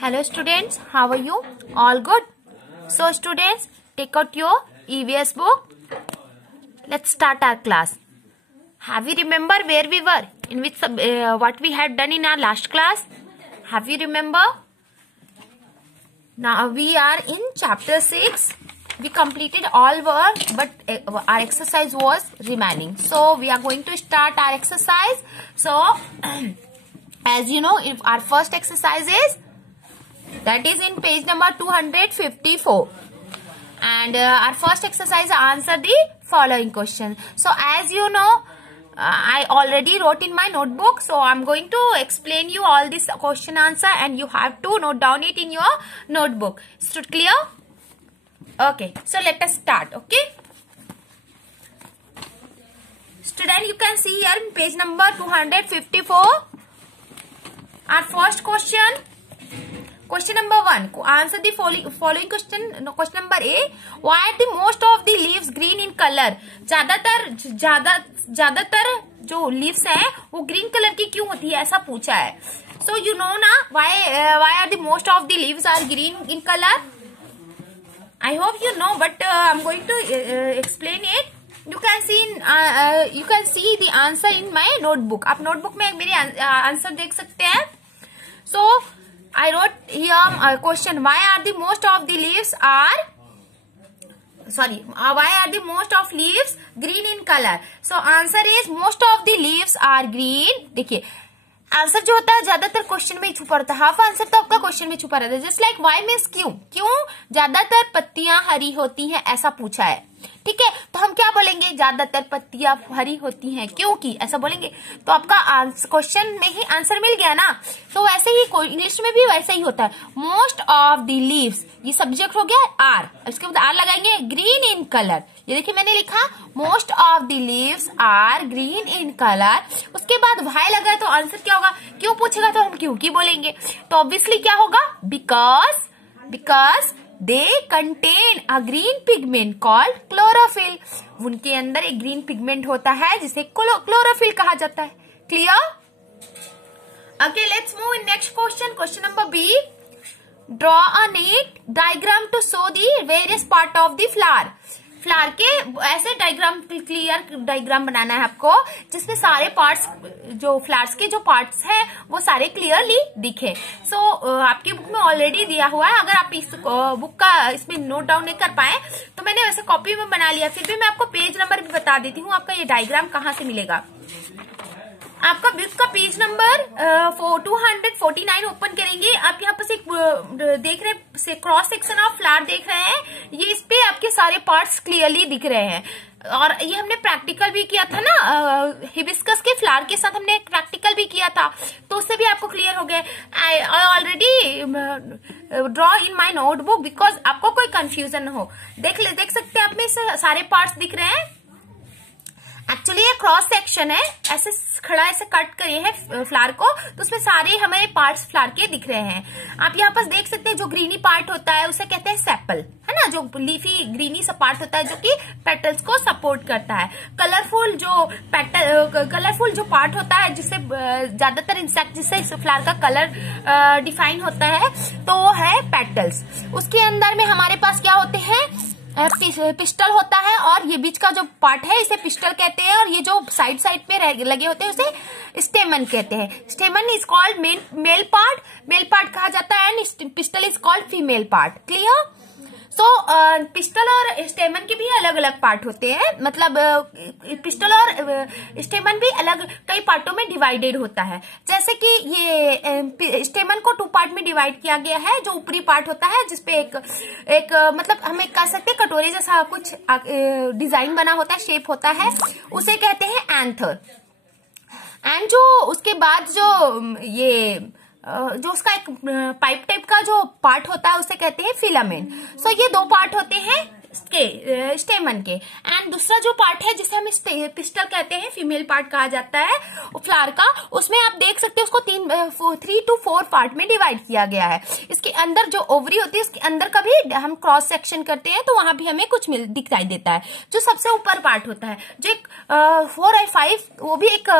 Hello students, how are you? All good? So students, take out your EVS book. Let's start our class. Have you remember where we were? In which what we had done in our last class? Have you remember? Now we are in chapter 6. We completed all work, but our exercise was remaining. So we are going to start our exercise. So as you know, if our first exercise is that is in page number 254, and our first exercise answer the following question. So as you know, I already wrote in my notebook, so I'm going to explain you all this question answer, and you have to note down it in your notebook. Is it clear? Okay, so let us start. Okay, student, you can see here in page number 254 our first question. Question number 1. Answer the following question. Question number A. Why are the most of the leaves green in color? ज्यादातर जो leaves है वो green color की क्यों होती है, ऐसा पूछा है. So you know ना why are the most of the leaves are green in color? I hope you know, but I'm going to explain it. You can see the answer in my notebook. आप notebook में मेरे answer देख सकते हैं. So I wrote here a question. Why are the most of the leaves green in color? So answer is most of the leaves are green. देखिए answer जो होता है ज्यादातर क्वेश्चन में छुपा रहता है, हाफ आंसर तो आपका क्वेश्चन में छुपा रहता है. जस्ट लाइक वाई मीन्स क्यों ज्यादातर पत्तियां हरी होती हैं, ऐसा पूछा है. ठीक है, तो हम क्या बोलेंगे, ज्यादातर पत्तियां हरी होती हैं क्योंकि, ऐसा बोलेंगे. तो आपका क्वेश्चन में ही आंसर मिल गया ना. तो वैसे ही इंग्लिश में भी वैसे ही होता है. मोस्ट ऑफ द लीव्स, ये सब्जेक्ट हो गया आर, इसके बाद आर लगाएंगे ग्रीन इन कलर. ये देखिए मैंने लिखा most of the leaves are green in colour. उसके बाद वाई लगा तो आंसर क्या होगा, क्यों पूछेगा तो हम क्यों की बोलेंगे. तो ऑब्वियसली क्या होगा, because they contain a green pigment called chlorophyll. उनके अंदर एक ग्रीन पिगमेंट होता है जिसे क्लोरोफिल कहा जाता है. Clear? Okay, let's move in next question. Question number B. Draw a neat diagram to show the various part of the flower. Flower के ऐसे क्लियर डायग्राम बनाना है आपको जिसमें सारे पार्ट्स, जो फ्लावर्स के जो पार्ट्स हैं वो सारे क्लियरली दिखे. सो आपकी बुक में ऑलरेडी दिया हुआ है. अगर आप इस बुक का इसमें नोट डाउन नहीं कर पाए तो मैंने वैसे कॉपी में बना लिया. फिर भी मैं आपको पेज नंबर भी बता देती हूँ, आपका ये डायग्राम कहाँ से मिलेगा. आपका बुक का पेज नंबर 249 ओपन करेंगे. आप यहाँ पर देख रहे हैं, क्रॉस सेक्शन ऑफ फ्लावर देख रहे हैं. ये इस पे आपके सारे पार्ट्स क्लियरली दिख रहे हैं. और ये हमने प्रैक्टिकल भी किया था ना, हिबिस्कस के फ्लावर के साथ हमने प्रैक्टिकल भी किया था, तो उससे भी आपको क्लियर हो गया. I already draw in my notebook because आपको कोई कंफ्यूजन न हो. देख सकते हैं आप में सारे पार्ट्स दिख रहे हैं. एक्चुअली ये क्रॉस सेक्शन है, ऐसे खड़ा ऐसे कट करे हैं फ्लावर को, तो उसमें सारे हमारे पार्ट्स फ्लावर के दिख रहे हैं. आप यहाँ पर देख सकते हैं जो ग्रीनी पार्ट होता है उसे कहते हैं सेपल, है ना, जो लीफी ग्रीनी सा पार्ट होता है जो कि पेटल्स को सपोर्ट करता है. कलरफुल जो पार्ट होता है जिससे ज्यादातर इंसेक्ट, जिससे फ्लावर का कलर डिफाइन होता है, तो वो है पेटल्स. उसके अंदर में हमारे पास क्या होते हैं, पिस्टल होता है, और ये बीच का जो पार्ट है इसे पिस्टल कहते हैं, और ये जो साइड पे लगे होते हैं उसे स्टेमन कहते हैं. स्टेमन इज कॉल्ड मेल पार्ट कहा जाता है, and pistil is called female part. Clear? So pistol और स्टेमन के भी अलग अलग पार्ट होते हैं. मतलब पिस्टल और स्टेमन भी अलग कई पार्टों में डिवाइडेड होता है. जैसे कि ये स्टेमन को 2 पार्ट में डिवाइड किया गया है. जो ऊपरी पार्ट होता है जिसपे एक मतलब हम कह सकते हैं कटोरे जैसा कुछ डिजाइन बना होता है, शेप होता है, उसे कहते हैं एंथर. एंड जो उसके बाद जो उसका एक पाइप टाइप का जो पार्ट होता है उसे कहते हैं फिलामेंट. सो ये 2 पार्ट होते हैं के स्टेमन के। एंड दूसरा जो पार्ट है जिसे हम पिस्टल कहते हैं, फीमेल पार्ट कहा जाता है फ्लावर का, उसमें आप देख सकते हैं उसको 3 to 4 पार्ट में डिवाइड किया गया है। इसके अंदर जो ओवरी होती है उसके अंदर का भी हम क्रॉस सेक्शन करते हैं तो वहां भी हमें कुछ दिखाई देता है। जो सबसे ऊपर पार्ट होता है जो एक 4 और 5 वो भी एक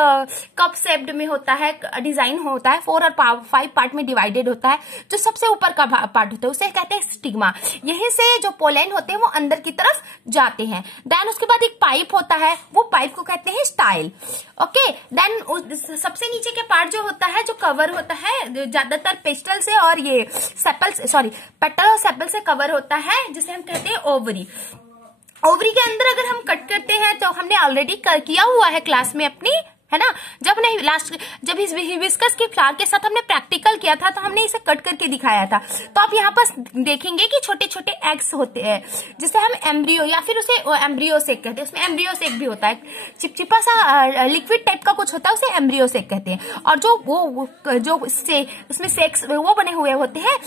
कप शेप्ड में होता है, डिजाइन होता है, 4 और 5 पार्ट में डिवाइडेड होता है। जो सबसे ऊपर का पार्ट होता है उसे कहते हैं स्टिग्मा। यहीं से जो पोलन होते हैं वो अंदर की तरफ जाते हैं। देन उसके बाद एक पाइप होता है, वो पाइप को कहते हैं स्टाइल। ओके, देन सबसे नीचे के पार्ट जो होता है, जो कवर होता है ज्यादातर पेस्टल से और ये पेटल और सेपल से कवर होता है, जिसे हम कहते हैं ओवरी। ओवरी के अंदर अगर हम कट करते हैं तो हमने ऑलरेडी किया हुआ है क्लास में अपनी, है ना, जब इस हिबिस्कस के फ्लावर के साथ हमने प्रैक्टिकल किया था तो हमने इसे कट करके दिखाया था। तो आप यहाँ पर देखेंगे कि छोटे छोटे एग्स होते हैं जिसे हम एम्ब्रियो या फिर उसे एम्ब्रियो सेक कहते हैं। उसमें एम्ब्रियो सेक भी होता है, चिपचिपा सा लिक्विड टाइप का कुछ होता है, उसे एम्ब्रियो सेक कहते हैं। और जो उसमें सेक्स वो बने हुए होते हैं,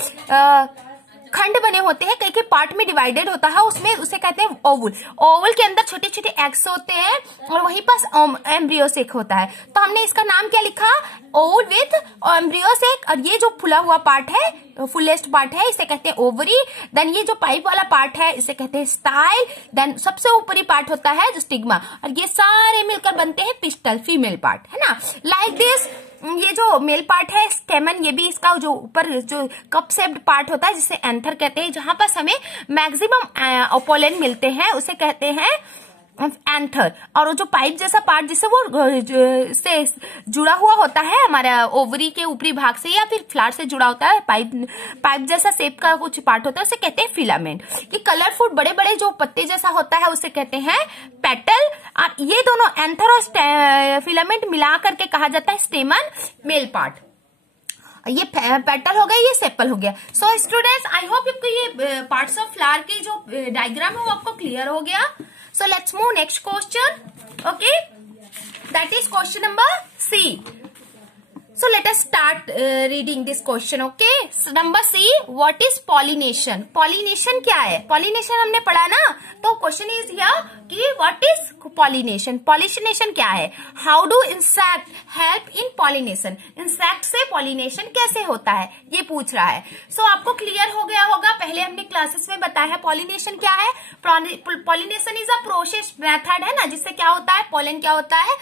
खंड बने होते हैं, कई कई पार्ट में डिवाइडेड होता है, उसमें उसे कहते हैं ओवल। ओवल के अंदर छोटे छोटे एग्स होते हैं और वहीं पास एम्ब्रियोसेक होता है। तो हमने इसका नाम क्या लिखा, ओवल विथ एम्ब्रियोसेक। और ये जो फुला हुआ पार्ट है, फुलेस्ट पार्ट है, इसे कहते हैं ओवरी। देन ये जो पाइप वाला पार्ट है इसे कहते हैं स्टाइल। देन सबसे ऊपरी पार्ट होता है जो स्टिग्मा, और ये सारे मिलकर बनते हैं पिस्टल, फीमेल पार्ट, है ना। लाइक दिस ये जो मेल पार्ट है स्टेमन, ये भी इसका जो ऊपर जो कप शेप्ड पार्ट होता है जिसे एंथर कहते हैं, जहां पर हमें मैक्सिमम पोलन मिलते हैं उसे कहते हैं एंथर। और वो जो पाइप जैसा पार्ट जिससे वो से जुड़ा हुआ होता है हमारा ओवरी के ऊपरी भाग से या फिर फ्लावर से जुड़ा होता है, पाइप जैसा शेप का कुछ पार्ट होता है उसे कहते हैं फिलामेंट। कि कलरफुल बड़े बड़े जो पत्ते जैसा होता है उसे कहते हैं पेटल। और ये दोनों एंथर और फिलामेंट मिला करके कहा जाता है स्टेमन, मेल पार्ट। ये पेटल हो गया, ये सेपल हो गया। सो स्टूडेंट्स, आई होप आपको ये पार्ट्स ऑफ फ्लावर की जो डायग्राम है वो आपको क्लियर हो गया। So let's move next question. Okay, that is question number C. So let us start reading this question. Okay, so number C, what is pollination? Pollination क्या है? Pollination हमने पढ़ा ना, तो question is here कि what is pollination? Pollination क्या है? How do insect help in pollination? Insect से pollination कैसे होता है, ये पूछ रहा है। So आपको clear हो गया होगा, पहले हमने classes में बताया है pollination क्या है। Pollination is a process method, है ना, जिससे क्या होता है, pollen क्या होता है,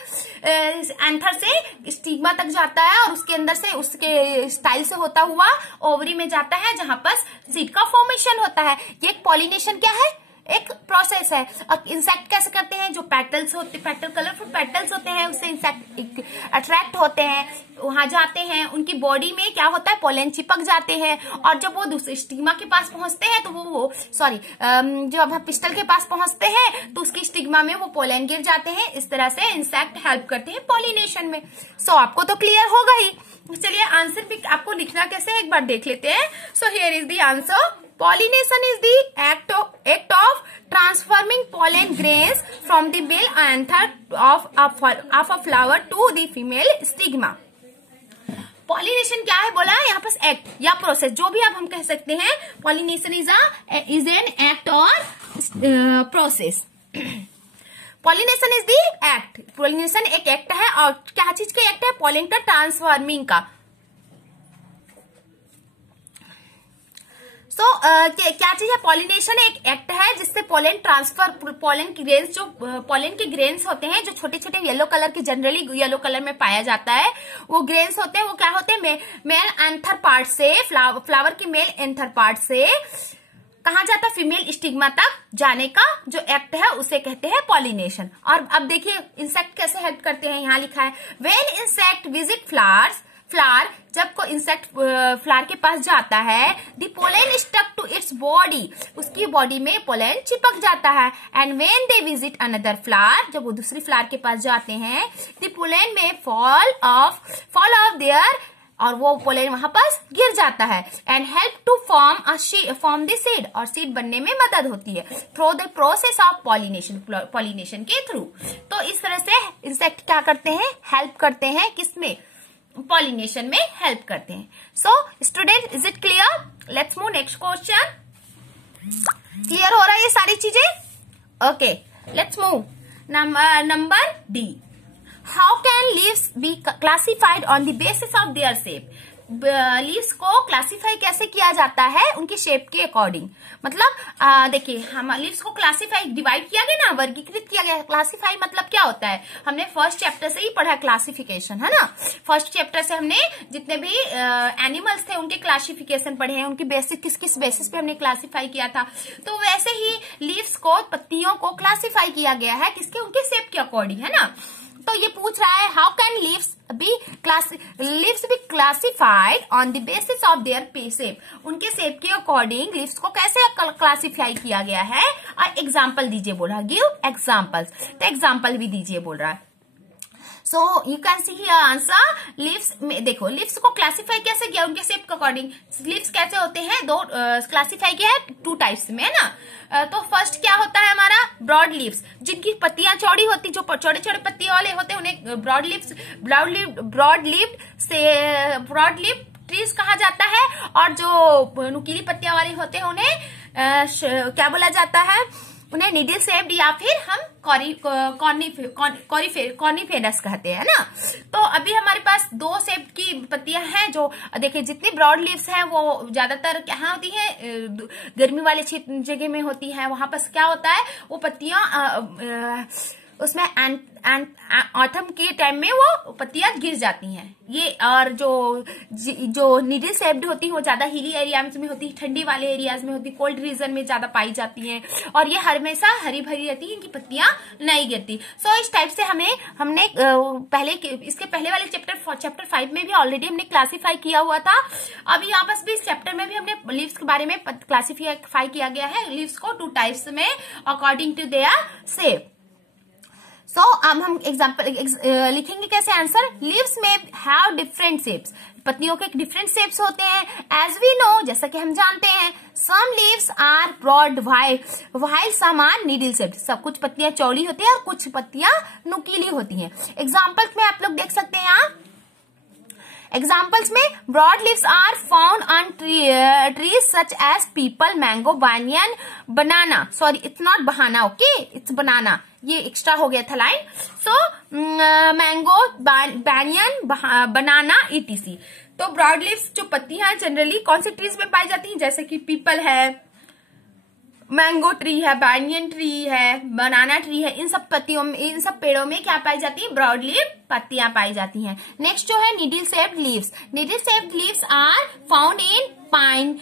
एंथर से स्टिग्मा तक जाता है और उसके अंदर से उसके स्टाइल से होता हुआ ओवरी में जाता है जहां पर सीड का फॉर्मेशन होता है। ये एक पॉलिनेशन क्या है, एक प्रोसेस है। और इंसेक्ट कैसे करते हैं, जो पेटल्स होते, कलरफुल पेटल्स होते हैं, उससे इंसेक्ट अट्रैक्ट होते हैं, वहां जाते हैं, उनकी बॉडी में क्या होता है, पोलन चिपक जाते हैं। और जब वो दूसरे स्टिग्मा के पास पहुंचते हैं तो जब पिस्टल के पास पहुंचते हैं तो उसकी स्टिग्मा में वो पोलन गिर जाते हैं। इस तरह से इंसेक्ट हेल्प करते हैं पॉलिनेशन में। सो आपको तो क्लियर होगा ही। चलिए आंसर भी आपको लिखना कैसे है एक बार देख लेते हैं। So here is the answer. Pollination is the act of transforming pollen grains from the male anther of a flower to the female stigma. Pollination क्या है बोला, यहाँ पर एक्ट या प्रोसेस, जो भी आप हम कह सकते हैं। Pollination is an act or process. Pollination is the act. Pollination एक एक्ट है, और क्या चीज का एक्ट है, पोलन का ट्रांसफॉर्मिंग का। क्या चीज है, पॉलिनेशन एक एक्ट है जिससे पोलन ट्रांसफर, पोलन की ग्रेन्स, जो पोलन के ग्रेन्स होते हैं जो छोटे छोटे येलो कलर के, जनरली येलो कलर में पाया जाता है, वो ग्रेन्स होते हैं, वो क्या होते हैं, मेल एंथर पार्ट से, फ्लावर के मेल एंथर पार्ट से कहा जाता है फीमेल स्टिग्मा तक जाने का जो एक्ट है उसे कहते हैं पॉलिनेशन। और अब देखिए इंसेक्ट कैसे हेल्प करते हैं, यहाँ लिखा है व्हेन इंसेक्ट विजिट फ्लावर, जब कोई इंसेक्ट फ्लावर के पास जाता है, the pollen stuck to its body, उसकी बॉडी में पोलन चिपक जाता है। And when they visit another flower, जब वो दूसरी फ्लावर के पास जाते हैं, the pollen may fall off there, और वो पोलन वहां पास गिर जाता है। And help to form the seed, और सीड बनने में मदद होती है through the process of pollination के थ्रू। तो इस तरह से इंसेक्ट क्या करते हैं, हेल्प करते हैं, किसमें, पॉलिनेशन में हेल्प करते हैं। So student, is it clear? Let's move next question. Clear हो रहा है ये सारी चीजें? Okay, let's move number D. How can leaves be classified on the basis of their shape? Leaves को क्लासिफाई कैसे किया जाता है? उनकी शेप के अकॉर्डिंग। मतलब देखिए, हम लीव्स को क्लासिफाई डिवाइड किया गया ना, वर्गीकृत किया गया। क्लासिफाई मतलब क्या होता है? हमने फर्स्ट चैप्टर से ही पढ़ा क्लासिफिकेशन, है ना। फर्स्ट चैप्टर से हमने जितने भी एनिमल्स थे उनके क्लासिफिकेशन पढ़े हैं, उनकी बेसिस किस किस बेसिस पे हमने क्लासिफाई किया था। तो वैसे ही लीव्स को, पत्तियों को क्लासिफाई किया गया है किसके? उनके शेप के अकॉर्डिंग, है ना। तो ये पूछ रहा है how can leaves be classified on the basis of their shape? उनके शेप के अकॉर्डिंग लीव्स को कैसे क्लासिफाई किया गया है? और एग्जाम्पल दीजिए बोल रहा है, गिव एग्जाम्पल्स। तो एग्जाम्पल भी दीजिए बोल रहा है। So you can see here answer. Leaves में देखो, लीव्स को क्लासिफाई कैसे किया? उनके शेप के अकॉर्डिंग। लीव्स कैसे होते हैं? दो क्लासिफाई किया है टू टाइप्स में, है ना। तो फर्स्ट क्या होता है हमारा? ब्रॉड लीव्स, जिनकी पत्तियां चौड़ी होती, जो छोटे छोटे पत्तियों वाले होते हैं उन्हें ब्रॉड लीव ट्रीज कहा जाता है। और जो नुकीली पत्तियां वाले होते हैं उन्हें क्या बोला जाता है? उन्हें नीडल शेप्ड या फिर हम कॉर्निफेरस कहते हैं ना। तो अभी हमारे पास दो शेप की पत्तियां हैं। जो देखिए, जितनी ब्रॉड लीव्स हैं वो ज्यादातर कहाँ होती है? गर्मी वाले जगह में होती है। वहां पर क्या होता है? वो पत्तियां उसमें ऑटम के टाइम में वो पत्तियां गिर जाती हैं। ये और जो नीडल शेप्ड होती है वो ज्यादा हिली एरियाज में होती है, ठंडी वाले एरियाज में होती है, कोल्ड रीजन में ज्यादा पाई जाती हैं। और ये हमेशा हरी भरी रहती है, इनकी पत्तियां नहीं गिरती। सो इस टाइप से हमने इसके पहले वाले चैप्टर 5 में भी ऑलरेडी हमने क्लासीफाई किया हुआ था। अभी यहाँ पर भी इस चैप्टर में भी हमने लीव्स के बारे में क्लासीफाई किया गया है। लीव्स को टू टाइप्स में अकॉर्डिंग टू देयर शेप। सो अब हम एग्जाम्पल लिखेंगे कैसे आंसर? लीव्स में हैव डिफरेंट शेप्स। पत्तियों के डिफरेंट शेप्स होते हैं। एज वी नो, जैसा कि हम जानते हैं, some leaves are broad while some are needle shaped. सब कुछ पत्तियां चौड़ी होती है और कुछ पत्तियां नुकीली होती हैं। एग्जाम्पल्स में आप लोग देख सकते हैं यहाँ। एग्जाम्पल्स में broad leaves are found on trees such as peepal, mango, banyan, banana. Sorry, it's not बहाना, ओके, इट्स बनाना। ये एक्स्ट्रा हो गया था line. So mango, banyan, banana, etc. तो ब्रॉड लीव्स जो पत्तियां जनरली कौन से ट्रीज में पाई जाती हैं? जैसे कि पीपल है, मैंगो ट्री है, बानियन ट्री है, बनाना ट्री है। इन सब पत्तियों में, इन सब पेड़ों में क्या पाई जाती है? ब्रॉड लीव पत्तियां पाई जाती हैं। नेक्स्ट जो है needle shaped leaves. Needle shaped leaves are found in pine,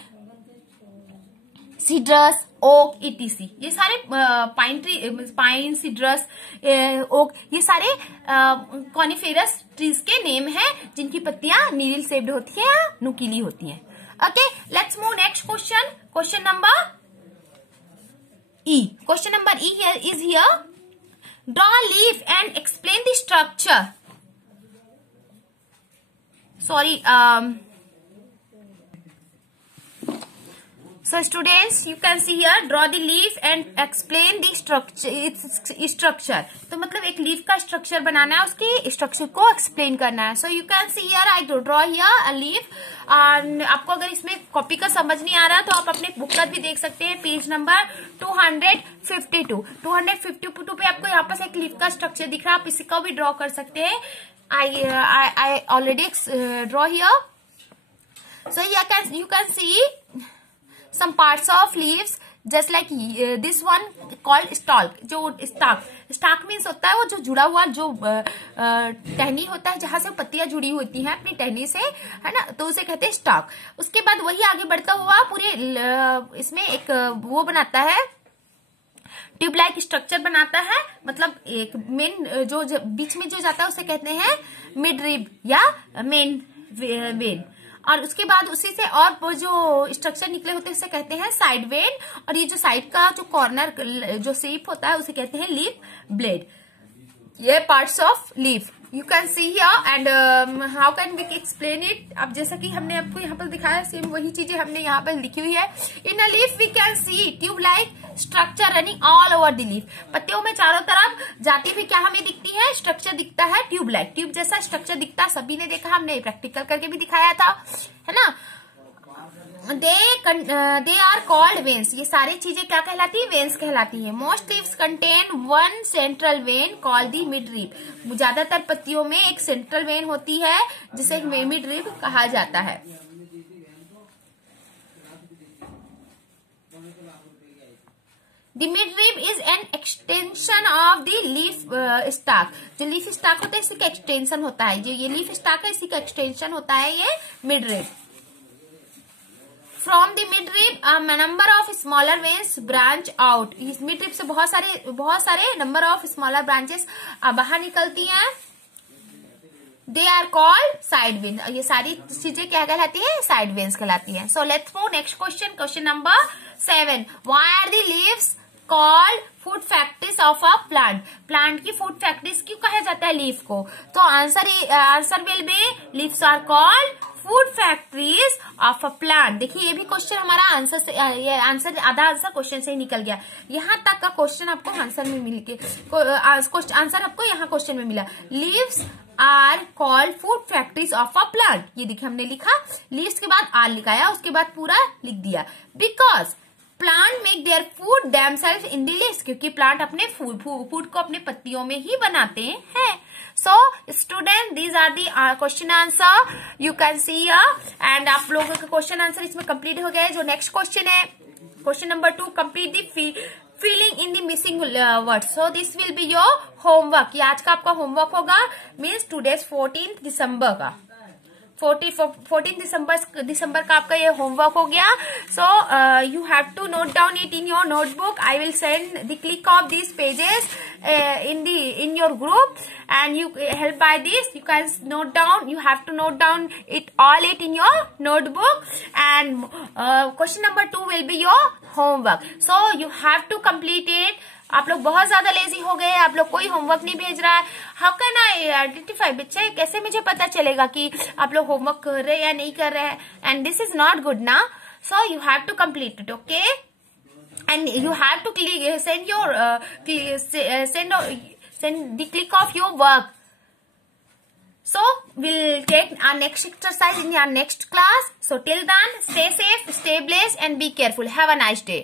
cedrus, oak, etc. ये सारे पाइन, सीड्रस, ओक, ये सारे कॉनिफेरस ट्रीज के नेम हैं जिनकी पत्तियां नीडल शेप्ड होती है, नुकीली होती हैं। Okay, let's move next question. Question number E. Question number E here is here. Draw a leaf and explain the structure. Sorry. So students, you can see here, draw the leaf and explain the structure. Its structure. तो मतलब एक leaf का structure बनाना है, उसकी structure को explain करना है. So you can see here, I draw here a leaf. आपको अगर इसमें कॉपी का समझ नहीं आ रहा तो आप अपने बुक पर भी देख सकते हैं. Page number 252. 252 पे आपको यहाँ पर एक लीफ का स्ट्रक्चर दिख रहा है. आप इसी को भी ड्रॉ कर सकते हैं. I already draw here. So you can see some parts of leaves just like this one called stalk. जो stalk means होता है वो जो जुड़ा हुआ, जो टहनी होता है जहां से पत्तियां जुड़ी होती हैं अपनी टहनी से, है ना, तो उसे कहते हैं स्टॉक. उसके बाद वही आगे बढ़ता हुआ पूरे इसमें एक वो बनाता है, ट्यूब लाइक स्ट्रक्चर बनाता है. मतलब एक मेन जो बीच में जो जाता है उसे कहते हैं मिड रिब या मेन वेन. और उसके बाद उसी से और वो जो स्ट्रक्चर निकले होते हैं उसे कहते हैं साइड वेन. और ये जो साइड का जो कॉर्नर जो शेप होता है उसे कहते हैं लीफ ब्लेड. ये parts of leaf you can see here and how can we explain it. अब जैसा कि हमने आपको यहाँ पर दिखाया सेम वही चीजें हमने यहाँ पर लिखी हुई है. In a leaf we can see tube like structure running all over the leaf. पत्तियों में चारों तरफ जाती हुई क्या हमें दिखती है? स्ट्रक्चर दिखता है, ट्यूब लाइक, ट्यूब जैसा स्ट्रक्चर दिखता है. सभी ने देखा, हमने प्रैक्टिकल करके भी दिखाया था, है ना. They are called veins. ये सारी चीजें क्या कहलाती है? वेन्स कहलाती है। Most leaves contain one central vein called the midrib. ज्यादातर पत्तियों में एक सेंट्रल वेन होती है जिसे मिड रिब कहा जाता है। The midrib is an extension of the leaf stalk। जो लीफ स्टाक होता है इसी का एक्सटेंशन होता है। जो ये लीफ स्टाक है इसी का एक्सटेंशन होता है ये midrib। From the midrib a number of smaller veins branch out। इस midrib से बहुत सारे number of smaller branches बाहर निकलती हैं। They are called side veins। ये सारी चीजें क्या कहलाती है? Side veins कहलाती है। So let's move next question। Question number 7। Why are the leaves called food factories of a plant? Plant की फूड फैक्ट्रीज क्यों कहा जाता है लीफ को? तो answer will be leaves are called food factories of a plant. देखिए ये भी क्वेश्चन हमारा आंसर से आधा आंसर क्वेश्चन से ही निकल गया। यहाँ तक का क्वेश्चन आपको आंसर में मिल के आंसर आपको यहाँ क्वेश्चन में मिला। Leaves are called food factories of a plant. ये देखिए हमने लिखा, लीव्स के बाद आर लिखाया, उसके बाद पूरा लिख दिया। Because plant make their food themselves in the leaves. क्योंकि प्लांट अपने फूड को अपने पत्तियों में ही बनाते हैं। So student these are the question answer you can see and आप लोगों का क्वेश्चन आंसर इसमें कंप्लीट हो गया है। जो नेक्स्ट क्वेश्चन है question number 2, complete the feeling in the missing word. So this will be your homework. ये आज का आपका होमवर्क होगा, मीन्स टूडेज 14 दिसंबर का 14 दिसंबर का आपका ये होमवर्क हो गया। So you have to note down it in your notebook. I will send the click of these pages in your group and you help by this you can note down, you have to note down all in your notebook and question number 2 will be your homework, so you have to complete it। आप लोग बहुत ज्यादा lazy हो गए, आप लोग कोई homework नहीं भेज रहा है। How can I identify? बच्चे कैसे मुझे पता चलेगा कि आप लोग होमवर्क कर रहे हैं या नहीं कर रहे हैं? And this is not good ना, so you have to complete it, okay? And you have to send the click of your work. So we'll take our next exercise in our next class. So till then, stay safe, stay blessed and be careful. Have a nice day.